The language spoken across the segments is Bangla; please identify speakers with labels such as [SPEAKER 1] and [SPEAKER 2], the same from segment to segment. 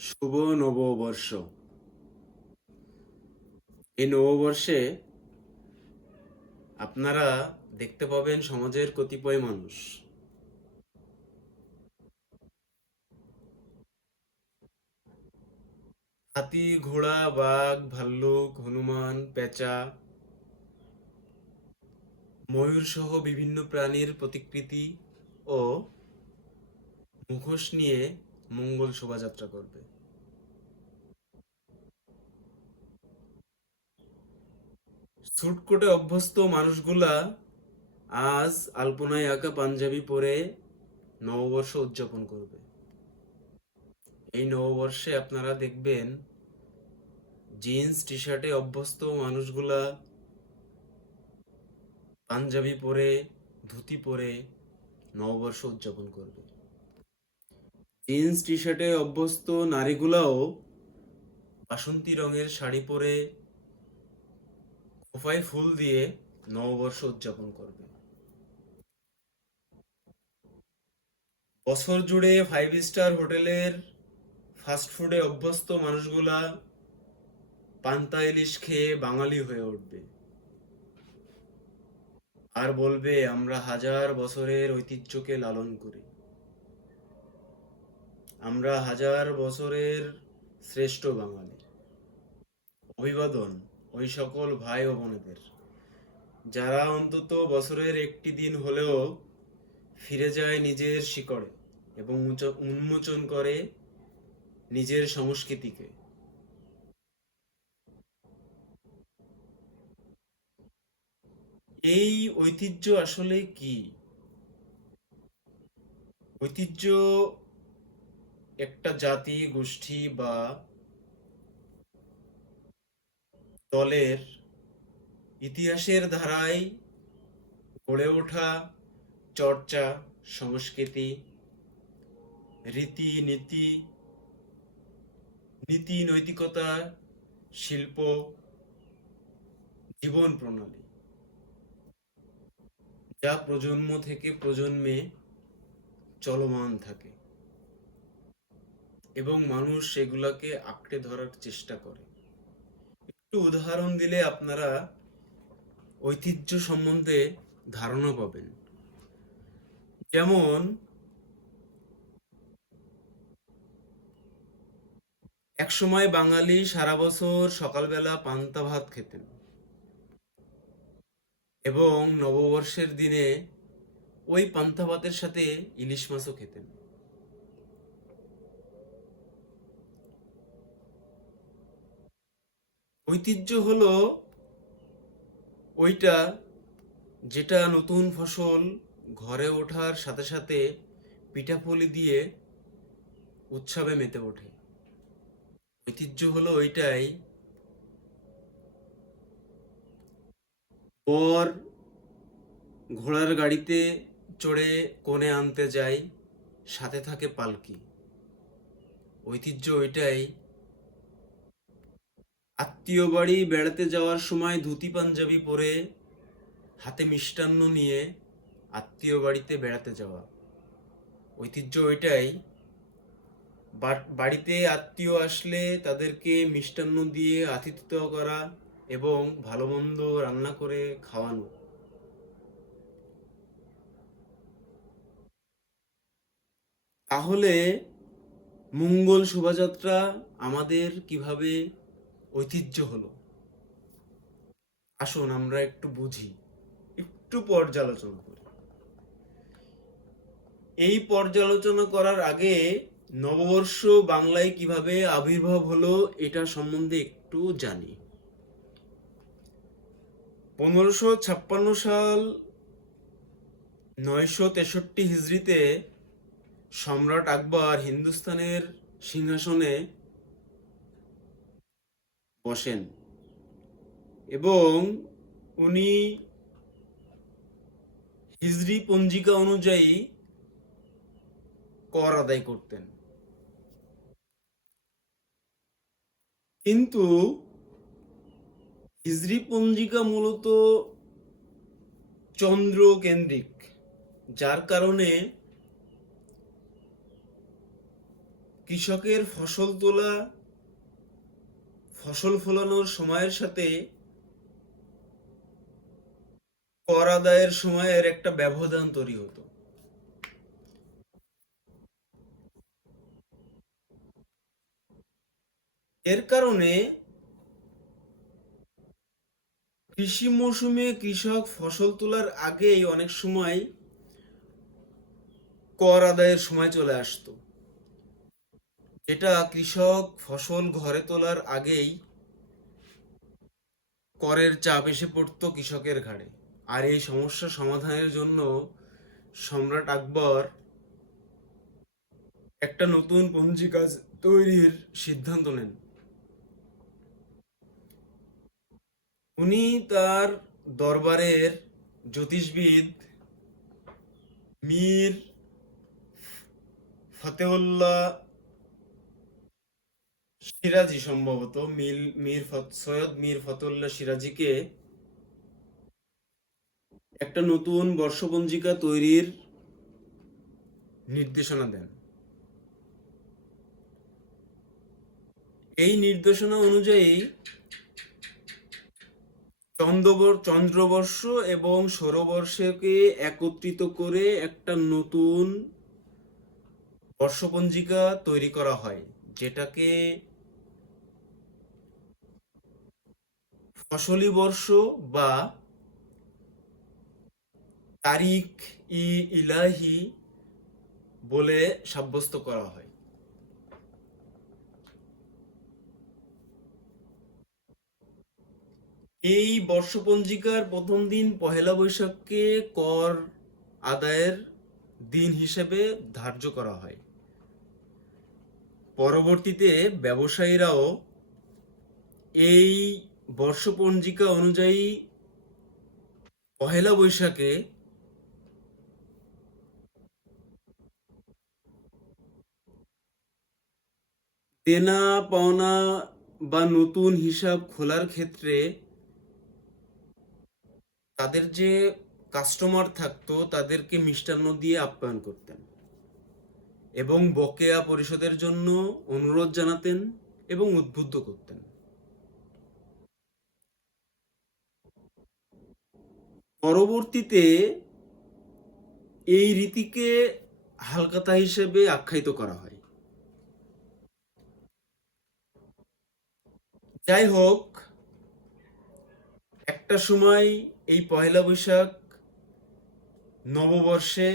[SPEAKER 1] শুভ নববর্ষ। এই নববর্ষে আপনারা দেখতে পাবেন সমাজের কতিপয় মানুষ। হাতি, ঘোড়া, বাঘ, ভাল্লুক, হনুমান, পেঁচা, ময়ূর সহ বিভিন্ন প্রাণীর প্রতিকৃতি ও মুখোশ নিয়ে মঙ্গল শোভাযাত্রা করবে। সুটকোটে অভ্যস্ত মানুষগুলা আজ আলপনায় আঁকা পাঞ্জাবি পরে নববর্ষ উদযাপন করবে। এই নববর্ষে আপনারা দেখবেন, জিন্স টি শার্টে অভ্যস্ত মানুষগুলা পাঞ্জাবি পরে, ধুতি পরে নববর্ষ উদযাপন করবে। জিন্স টি শার্টে অভ্যস্ত নারীগুলাও বাসন্তী রঙের শাড়ি পরে খোপায় ফুল দিয়ে নববর্ষ উদযাপন করবে। বছর জুড়ে ফাইভ স্টার হোটেলের ফাস্টফুডে অভ্যস্ত মানুষগুলা পান্তা ইলিশ খেয়ে বাঙালি হয়ে উঠবে। আর বলবে, আমরা হাজার বছরের ঐতিহ্যকে লালন করি। আমরা হাজার বছরের শ্রেষ্ঠ বাঙালি। অভিবাদন ওই সকল ভাই ও বোনেদের। যারা অন্তত বছরের একটি দিন হলেও ফিরে যায় নিজের শিকড়ে এবং উন্মোচন করে নিজের সংস্কৃতিকে। এই ঐতিহ্য আসলে কি? ঐতিহ্য একটা জাতি, গোষ্ঠী বা দলের ইতিহাসের ধারায় গড়ে ওঠা চর্চা, সংস্কৃতি রীতি নীতি নীতি, নৈতিকতা, শিল্প, জীবন প্রণালী যা প্রজন্ম থেকে প্রজন্মে চলমান থাকে। এবং মানুষ সেগুলাকে আঁকড়ে ধরার চেষ্টা করে। একটু উদাহরণ দিলে আপনারা ঐতিহ্য সম্বন্ধে ধারণা পাবেন। যেমন, একসময় বাঙালি সারা বছর সকালবেলা পান্তা ভাত খেতেন এবং নববর্ষের দিনে ওই পান্তা ভাতের সাথে ইলিশ মাছও খেতেন। ঐতিহ্য হলো ওইটা যেটা নতুন ফসল ঘরে ওঠার সাথে সাথে পিঠাপুলি দিয়ে উৎসবে মেতে ওঠে। ঐতিহ্য হলো ওইটাই। বর ঘোড়ার গাড়িতে চড়ে কোণে আনতে যায় সাথে থাকে পালকি। ঐতিহ্য ওইটাই। আত্মীয় বাড়ি বেড়াতে যাওয়ার সময় ধুতি পাঞ্জাবি পরে হাতে মিষ্টান্ন নিয়ে আত্মীয় বাড়িতে বেড়াতে যাওয়া। ঐতিহ্য ওইটাই। বাড়িতে আত্মীয় আসলে তাদেরকে মিষ্টান্ন দিয়ে আতিথ্য করা এবং ভালো মন্দ রান্না করে খাওয়ানো। তাহলে মঙ্গল শোভাযাত্রা আমাদের কীভাবে ঐতিহ্য হলো। আসুন আমরা একটু বুঝি, একটু পর্যালোচনা করি। এই পর্যালোচনা করার আগে নববর্ষ বাংলায় কীভাবে আবির্ভাব হলো এটা সম্বন্ধে একটু জানি। পনেরোশো ছাপ্পান্ন সাল নয়শো তেষট্টি হিজড়িতে সম্রাট আকবর হিন্দুস্তানের সিংহাসনে বসেন। এবং উনি হিজরি পঞ্জিকা অনুযায়ী কর আদায় করতেন। কিন্তু হিজরি পঞ্জিকা মূলত চন্দ্র কেন্দ্রিক যার কারণে কৃষকের ফসল তোলা ফসল ফলানোর সময়ের সাথে কর আদায়ের সময়ের একটা ব্যবধান তৈরি হতো। এর কারণে কৃষি মৌসুমে কৃষক ফসল তোলার আগেই অনেক সময় কর আদায়ের সময় চলে আসতো। যেটা কৃষক ফসল ঘরে তোলার আগেই করের চাপ এসে পড়তো কৃষকের ঘাড়ে। আর এই সমস্যা সমাধানের জন্য সম্রাট আকবর একটা নতুন পঞ্জিকা তৈরির সিদ্ধান্ত নেন। উনি তার দরবারের জ্যোতিষবিদ মীর ফতেউল্লাহ সিরাজি সম্ভবত মিল, মীর সৈয়দ মীর ফতুল্লাহ সিরাজিকে একটা নতুন বর্ষপঞ্জিকা তৈরির নির্দেশনা দেন। এই নির্দেশনা অনুযায়ী চন্দ্রবর, চন্দ্রবর্ষ এবং সৌরবর্ষকে একত্রিত করে একটা নতুন বর্ষপঞ্জিকা তৈরি করা হয়, যেটাকে ফসলি বর্ষ বা তারিখ ই ইলাহি বলে সাব্যস্ত করা হয়। এই বর্ষপঞ্জিকার প্রথম দিন পহেলা বৈশাখকে কর আদায়ের দিন হিসেবে ধার্য করা হয়। পরবর্তীতে ব্যবসায়ীরাও এই বর্ষপঞ্জিকা অনুযায়ী পহেলা বৈশাখে দেনা, পাওনা বা নতুন হিসাব খোলার ক্ষেত্রে তাদের যে কাস্টমার থাকতো, তাদেরকে মিষ্টান্ন দিয়ে আপ্যায়ন করতেন এবং বকেয়া পরিশোধের জন্য অনুরোধ জানাতেন এবং উদ্বুদ্ধ করতেন। পরবর্তীতে এই রীতিকে হালকাতা হিসেবে আখ্যায়িত করা হয়। যাই হোক, একটা সময় এই পয়লা বৈশাখ নববর্ষে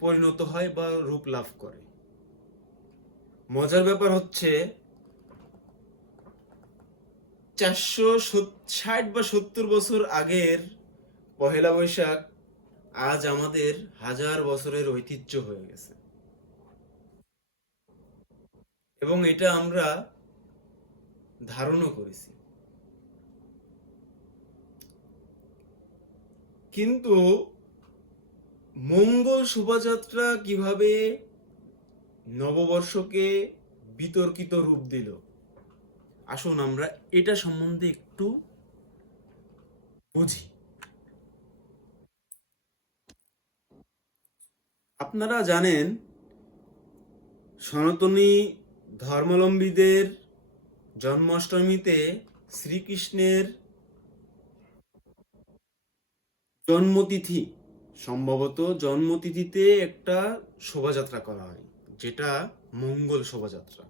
[SPEAKER 1] পরিণত হয় বা রূপ লাভ করে। মজার ব্যাপার হচ্ছে চারশো ষাট বা সত্তর বছর আগের পহেলা বৈশাখ আজ আমাদের হাজার বছরের ঐতিহ্য হয়ে গেছে। এবং এটা আমরা ধারণও করেছি। কিন্তু মঙ্গল শোভাযাত্রা কীভাবে নববর্ষকে বিতর্কিত রূপ দিল? আসুন আমরা এটা সম্বন্ধে একটু বুঝি। আপনারা জানেন, সনাতনী ধর্মাবলম্বীদের জন্মাষ্টমীতে শ্রীকৃষ্ণের জন্মতিথি, সম্ভবত জন্মতিথিতে একটা শোভাযাত্রা করা হয়, যেটা মঙ্গল শোভাযাত্রা।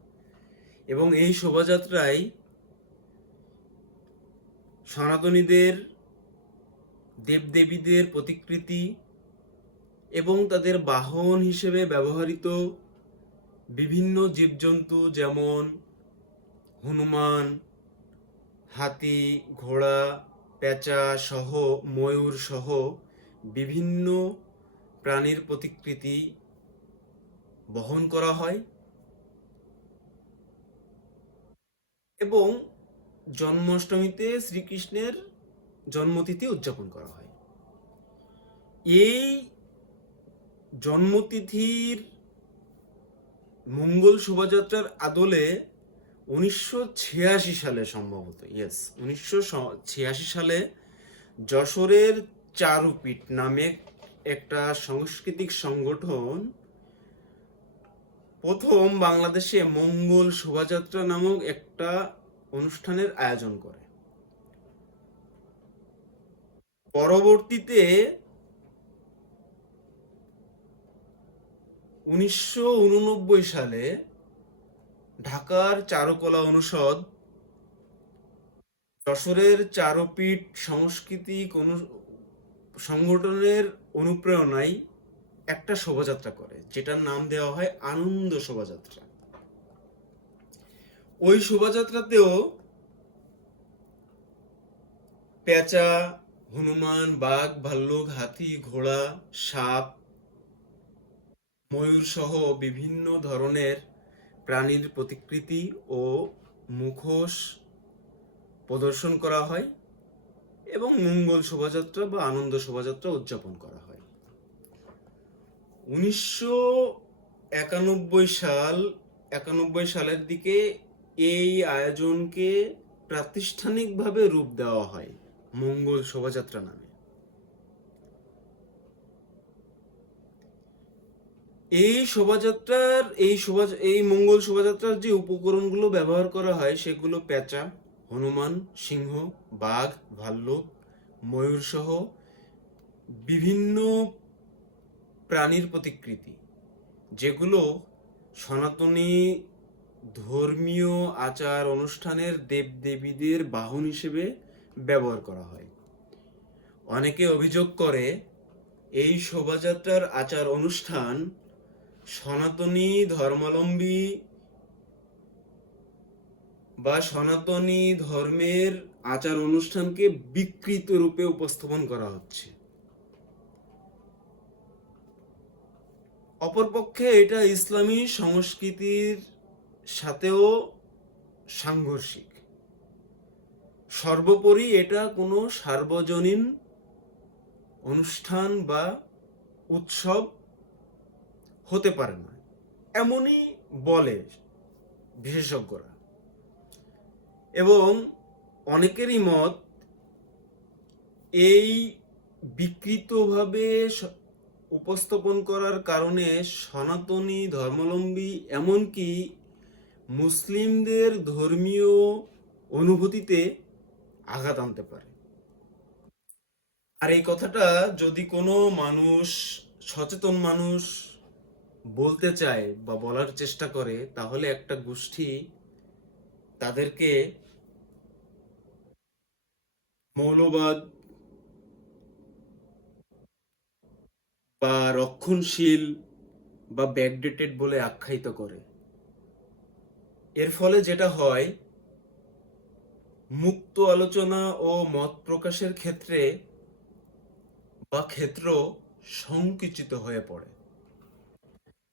[SPEAKER 1] এবং এই শোভাযাত্রায় সনাতনীদের, দেবদেবীদের প্রতিকৃতি এবং তাদের বাহন হিসেবে ব্যবহৃত বিভিন্ন জীবজন্তু যেমন হনুমান, হাতি, ঘোড়া, পেঁচা সহ ময়ূর সহ বিভিন্ন প্রাণীর প্রতিকৃতি বহন করা হয়। এবং জন্মাষ্টমীতে শ্রীকৃষ্ণের জন্মতিথি উদযাপন করা হয়। এই জন্মতিথির মঙ্গল শোভাযাত্রার আদলে উনিশশো ছিয়াশি সালে সম্ভবত ইয়েস উনিশশো ছিয়াশি সালে যশোরের চারুপীঠ নামে একটা সাংস্কৃতিক সংগঠন প্রথম বাংলাদেশে মঙ্গল শোভাযাত্রা নামক একটা অনুষ্ঠানের আয়োজন করে। পরবর্তীতে উনিশশো উননব্বই সালে ঢাকার চারুকলা অনুষদ যশোরের চারুপীঠ সাংস্কৃতিক অনু- সংগঠনের অনুপ্রেরণায় একটা শোভাযাত্রা করে, যেটার নাম দেওয়া হয় আনন্দ শোভাযাত্রা। ওই শোভাযাত্রাতেও পেঁচা, হনুমান, বাঘ, ভাল্লুক, হাতি, ঘোড়া, সাপ ময়ূর সহ বিভিন্ন ধরনের প্রাণীর প্রতিকৃতি ও মুখোশ প্রদর্শন করা হয় এবং মঙ্গল শোভাযাত্রা বা আনন্দ শোভাযাত্রা উদযাপন করা হয়। উনিশশো একানব্বই সাল, একানব্বই সালের দিকে এই আয়োজনকে প্রাতিষ্ঠানিকভাবে রূপ দেওয়া হয় মঙ্গল শোভাযাত্রা নামে। এই শোভাযাত্রার, এই শোভা এই মঙ্গল শোভাযাত্রার যে উপকরণগুলো ব্যবহার করা হয় সেগুলো পেঁচা, হনুমান, সিংহ, বাঘ, ভাল্লুক, ময়ূর সহ বিভিন্ন প্রাণীর প্রতিকৃতি, যেগুলো সনাতনী ধর্মীয় আচার অনুষ্ঠানের দেবদেবীদের বাহন হিসেবে ব্যবহার করা হয়। অনেকে অভিযোগ করে, এই শোভাযাত্রার আচার অনুষ্ঠান সনাতনী ধর্মাবলম্বী বা সনাতনী ধর্মের আচার অনুষ্ঠানকে বিকৃত রূপে উপস্থাপন করা হচ্ছে। অপরপক্ষে এটা ইসলামী সংস্কৃতির সাথেও সাংঘর্ষিক। সর্বোপরি এটা কোনো সার্বজনীন অনুষ্ঠান বা উৎসব হতে পারে না। এমনই বলে বিশেষজ্ঞরা। এবং অনেকেরই মত, এই বিকৃতভাবে উপস্থাপন করার কারণে সনাতনী ধর্মাবলম্বী এমনকি মুসলিমদের ধর্মীয় অনুভূতিতে আঘাত আনতে পারে। আর এই কথাটা যদি কোনো মানুষ, সচেতন মানুষ বলতে চায় বা বলার চেষ্টা করে, তাহলে একটা গোষ্ঠী তাদেরকে মৌলবাদ বা রক্ষণশীল বা ব্যাকডেটেড বলে আখ্যায়িত করে। এর ফলে যেটা হয়, মুক্ত আলোচনা ও মত প্রকাশের ক্ষেত্রে বা ক্ষেত্র সংকুচিত হয়ে পড়ে।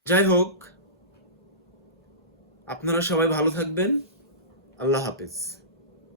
[SPEAKER 1] যাই হোক আপনারা সবাই ভালো থাকবেন। আল্লাহ হাফেজ।